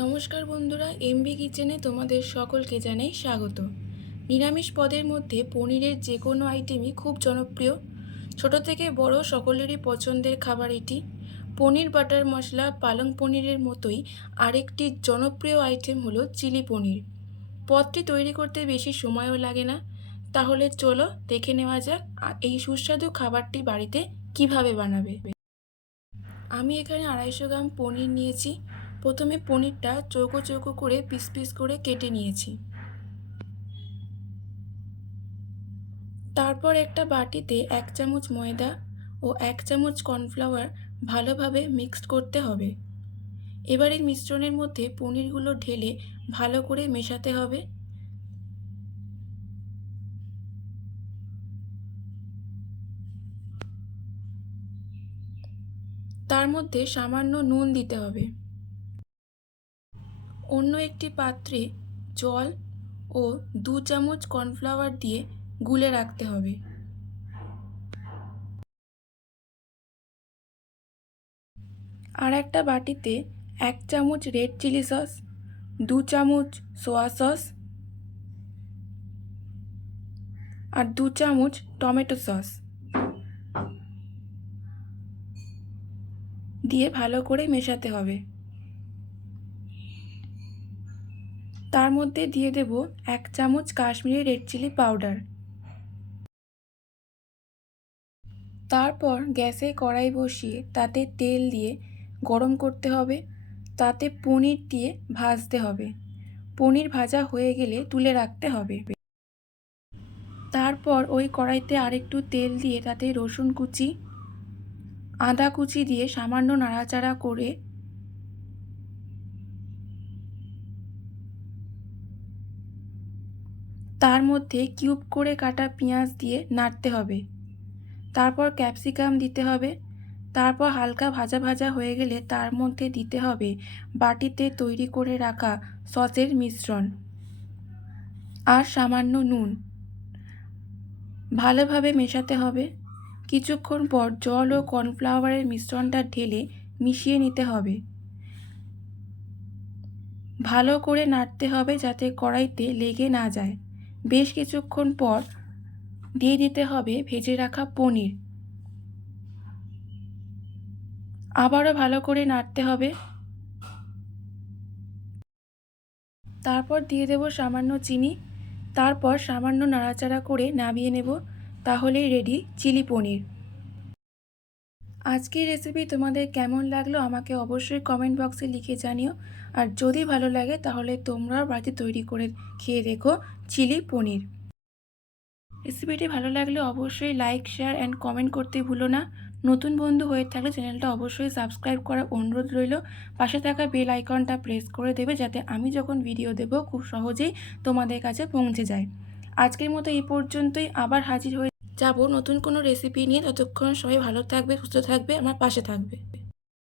নমস্কার বন্ধুরা, এমবি কিচেনে তোমাদের সকলকে জানাই স্বাগত। নিরামিষ পদের মধ্যে পনিরের যে কোনো আইটেমই খুব জনপ্রিয়। ছোট থেকে বড় সকলেরই পছন্দের খাবার এটি। পনির বাটার মশলা পালং পনিরের মতোই আরেকটি জনপ্রিয় আইটেম হলো চিলি পনির। পদটি তৈরি করতে বেশি সময়ও লাগে না। তাহলে চলো দেখে নেওয়া যাক এই সুস্বাদু খাবারটি বাড়িতে কিভাবে বানাবে। আমি এখানে 250 গ্রাম পনির নিয়েছি। প্রথমে পনিরটা চৌকো চৌকো করে পিস পিস করে কেটে নিয়েছি। তারপর একটা বাটিতে 1 চামচ ময়দা ও 1 চামচ কর্নফ্লাওয়ার ভালোভাবে মিক্সড করতে হবে। এবার এই মিশ্রণের মধ্যে পনিরগুলো ঢেলে ভালো করে মেশাতে হবে। তার মধ্যে সামান্য নুন দিতে হবে। অন্য একটি পাত্রে জল ও 2 চামচ কর্নফ্লাওয়ার দিয়ে গুলে রাখতে হবে। আর একটা বাটিতে 1 চামচ রেড চিলি সস, 2 চামচ সোয়া সস আর 2 চামচ টমেটো সস দিয়ে ভালো করে মেশাতে হবে। তার মধ্যে দিয়ে দেব 1 চামচ কাশ্মীরি রেড চিলি পাউডার। তারপর গ্যাসে কড়াই বসিয়ে তাতে তেল দিয়ে গরম করতে হবে। তাতে পনির দিয়ে ভাজতে হবে। পনির ভাজা হয়ে গেলে তুলে রাখতে হবে। তারপর ওই কড়াইতে আরেকটু তেল দিয়ে তাতে রসুন কুচি, আদা কুচি দিয়ে সামান্য নাড়াচাড়া করে তার মধ্যে কিউব করে কাটা পেঁয়াজ দিয়ে নাড়তে হবে। তারপর ক্যাপসিকাম দিতে হবে। তারপর হালকা ভাজা ভাজা হয়ে গেলে তার মধ্যে দিতে হবে বাটিতে তৈরি করে রাখা সসের মিশ্রণ আর সামান্য নুন। ভালোভাবে মেশাতে হবে। কিছুক্ষণ পর জল ও কর্নফ্লাওয়ারের মিশ্রণটা ঢেলে মিশিয়ে নিতে হবে। ভালো করে নাড়তে হবে যাতে কড়াইতে লেগে না যায়। বেশ কিছুক্ষণ পর দিয়ে দিতে হবে ভেজে রাখা পনির। আবারও ভালো করে নাড়তে হবে। তারপর দিয়ে দেব সামান্য চিনি। তারপর সামান্য নাড়াচাড়া করে নামিয়ে নেব। তাহলেই রেডি চিলি পনির। আজকের রেসিপি তোমাদের কেমন লাগলো আমাকে অবশ্যই কমেন্ট বক্সে লিখে জানিও। আর যদি ভালো লাগে তাহলে তোমরাও বাড়িতে তৈরি করে খেয়ে দেখো চিলি পনির। রেসিপিটি ভালো লাগলে অবশ্যই লাইক, শেয়ার অ্যান্ড কমেন্ট করতে ভুলো না। নতুন বন্ধু হয়ে থাকলে চ্যানেলটা অবশ্যই সাবস্ক্রাইব করার অনুরোধ রইল। পাশে থাকা বেল আইকনটা প্রেস করে দেবে যাতে আমি যখন ভিডিও দেব খুব সহজেই তোমাদের কাছে পৌঁছে যায়। আজকের মতো এই পর্যন্তই, আবার হাজির হয়ে যাব নতুন কোনো রেসিপি নিয়ে। ততক্ষণ সবাই ভালো থাকবে, সুস্থ থাকবে, আমার পাশে থাকবে।